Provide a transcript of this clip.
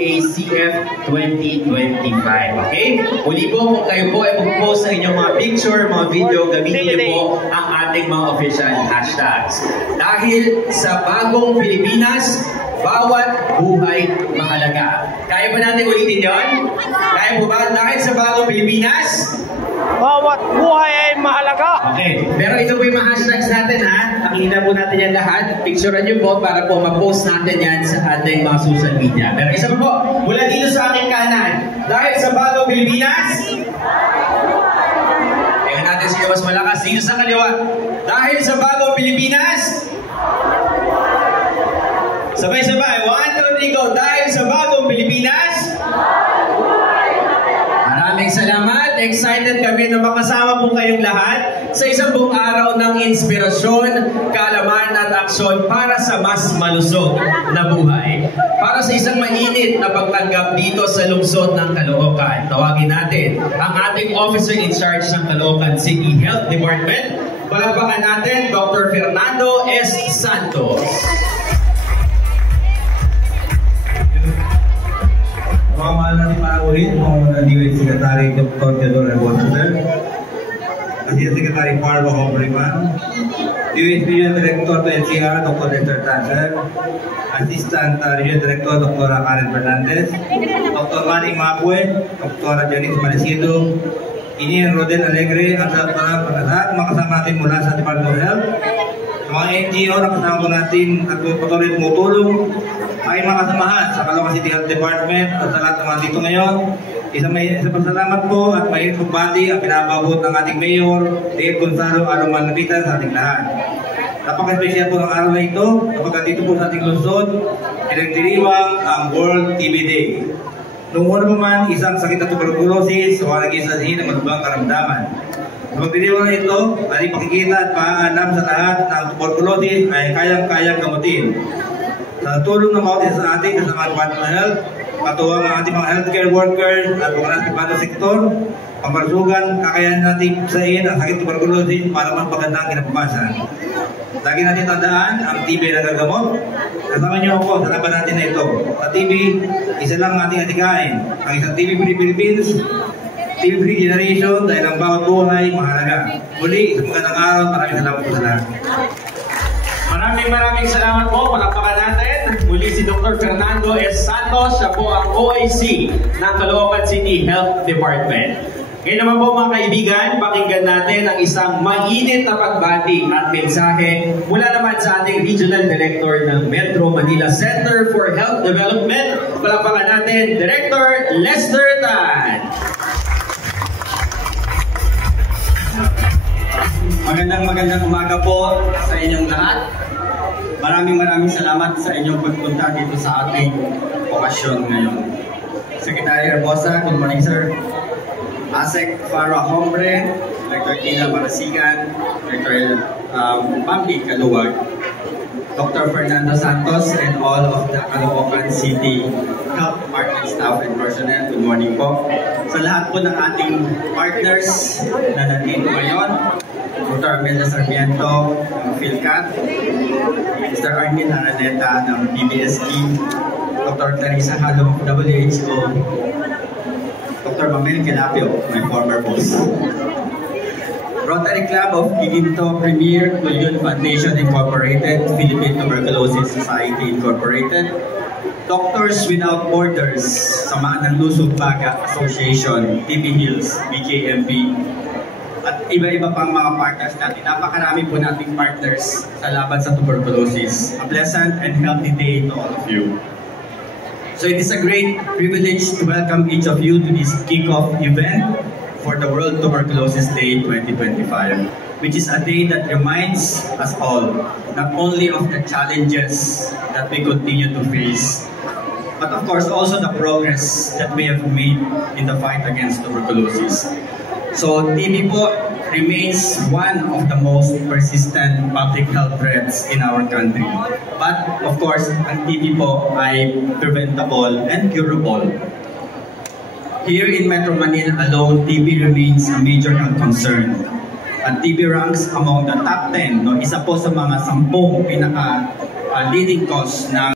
ACF 2025. Okay? Uli po, kung kayo po ay mag-post ng inyong mga picture, mga video, gamitin niyo po ang ating mga official hashtags. Dahil sa bagong Pilipinas, bawat buhay mahalaga. Kaya ba natin ulitin yun? Kaya po ba? Dahil sa bagong Pilipinas, bawat buhay ay mahalaga. Okay. Pero ito po yung mga hashtags natin, ha? Pakita po natin yan lahat. Picturean nyo po para po ma-post natin yan sa ating mga social media. Pero isa pa po, mula dito sa aking kanan. Dahil sa bagong Pilipinas, tingnan natin sino mas malakas dito sa kaliwa. Dahil sa bagong Pilipinas, sabay-sabay. 1, 2, 3, go. Dahil sa bagong Pilipinas, maraming salamat. Excited kami na makasama po kayong lahat sa isang buong araw ng inspirasyon, kaalaman at aksyon para sa mas malusog na buhay. Para sa isang mainit na pagtanggap dito sa lungsod ng Caloocan. Tawagin natin ang ating officer in charge ng Caloocan City Health Department. Palakpakan natin, Dr. Fernando S. Santos. Mga mahal natin panauhin, mga DOH Secretary Dr. Theodore Aguacer, Assistant Secretary Parvo Hombriman, DOH Regional Director to NCR, Dr. Lester Tanser, Assistant Regional Director Dr. Karen Fernandez, Dr. Manny Mapue, Dr. Janice Manesido, Engineer Rodel Alegre, at lahat mga kasama natin mula sa Department of Health, mga NGO na kasama po natin at patuloy tumutulong, ay mga kasamahan sa Caloocan City Health Department at sa lahat ng mga dito ngayon. Isang pasalamat po at may pagbati ang pinapabot ng ating Mayor, Dave Gonzalo Aluman Napitan sa ating lahat. Napaka-espesyal po ng araw na ito kapag dito po sa ating lungsod, pinagdiriwang ang World TB Day. Noong una pa man, isang sakit na tuberculosis o nag-isahin ng malubhang karamdaman. Sa pagdiriwang na ito, ay pakikita at paalam sa lahat ng tuberculosis ay kayang-kayang gamutin. Sa tulong ng bawat isa sa ating kasama Department of Health, katuwang ang ating mga healthcare workers at mga nasa pribadong sektor, pambarsugan, kakayahan natin sain ang sakit tuberculosis para magpagandang kinabukasan. Lagi natin tandaan ang TB na gagamot. Kasama niyo ako sa laban natin na ito. Sa TB, isa lang ang ating atikain. Ang isang TB-free Philippines, TB-free generation dahil ang bawat buhay mahalaga. Muli, isang magandang araw. Maraming salamat po sa lahat. Maraming salamat po. Palakpakan natin. Muli si Dr. Fernando S. Santos. Siya po ang OIC ng Caloocan City Health Department. Ngayon naman po mga kaibigan, pakinggan natin ang isang mainit na pagbati at mensahe mula naman sa ating Regional Director ng Metro Manila Center for Health Development. Palakpakan natin, Director Lester Tan. Magandang umaga po sa inyong lahat. Maraming salamat sa inyong pagpunta dito sa ating okasyon ngayon. Secretary Herbosa, good morning sir. ASEC Farah Hombre, Director Tila Marasigan, Director Pampi Kaluwag, Dr. Fernando Santos, and all of the Caloocan City Health Department staff and personnel, good morning po. Sa lahat po ng ating partners na nandito ngayon, Dr. Amelia Sarmiento ng PhilCat, Mr. Armin Araneta ng PBST, Dr. Clarissa Halo of WHO, Dr. Mamel Kelapio, my former boss, Rotary Club of Giginto Premier Tullion Foundation Incorporated, Philippine Tuberculosis Society Incorporated, Doctors Without Borders, Samaan ng Lusog Baga Association, TB Hills, BKMB, at iba-iba pang mga partners natin. Napakarami po nating partners sa laban sa tuberculosis. A pleasant and healthy day to all of you. So it is a great privilege to welcome each of you to this kick-off event for the World Tuberculosis Day 2025, which is a day that reminds us all not only of the challenges that we continue to face, but of course also the progress that we have made in the fight against tuberculosis. So TB po remains one of the most persistent public health threats in our country. But of course, ang TB po ay preventable and curable. Here in Metro Manila alone, TB remains a major health concern. At TB ranks among the top 10, no, isa po sa mga 10 pinaka leading cause ng